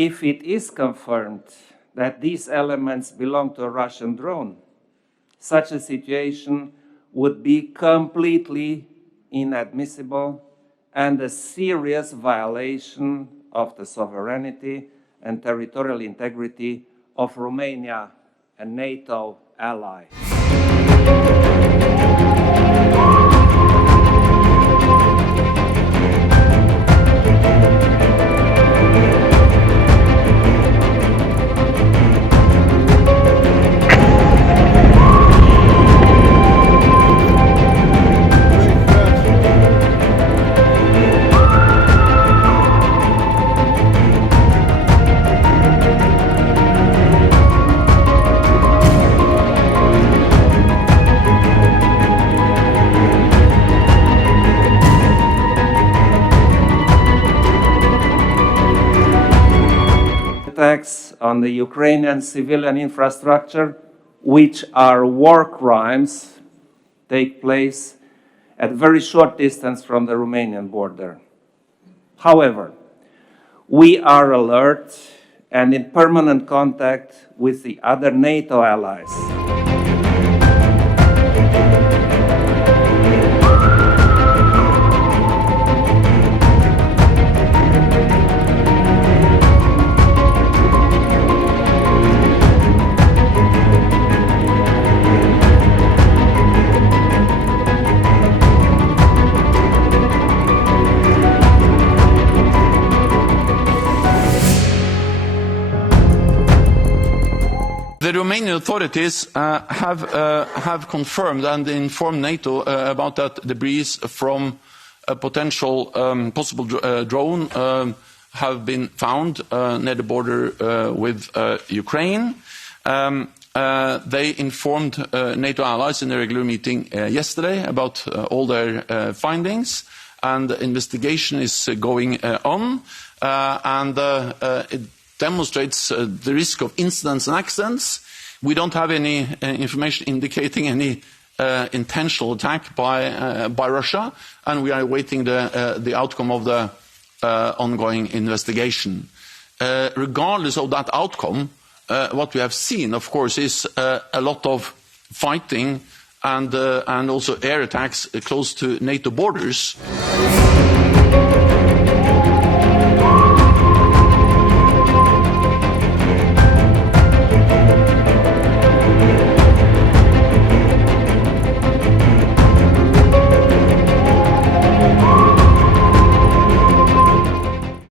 if it is confirmed that these elements belong to a Russian drone, such a situation would be completely inadmissible and a serious violation of the sovereignty and territorial integrity of Romania, a NATO ally. Attacks on the Ukrainian civilian infrastructure, which are war crimes, take place at very short distance from the Romanian border. However, we are alert and in permanent contact with the other NATO allies. The Romanian authorities have confirmed and informed NATO about that debris from a potential possible drone have been found near the border with Ukraine. They informed NATO allies in a regular meeting yesterday about all their findings, and the investigation is going on, and it demonstrates the risk of incidents and accidents. We don't have any information indicating any intentional attack by Russia, and we are awaiting the outcome of the ongoing investigation. Regardless of that outcome, what we have seen, of course, is a lot of fighting and also air attacks close to NATO borders.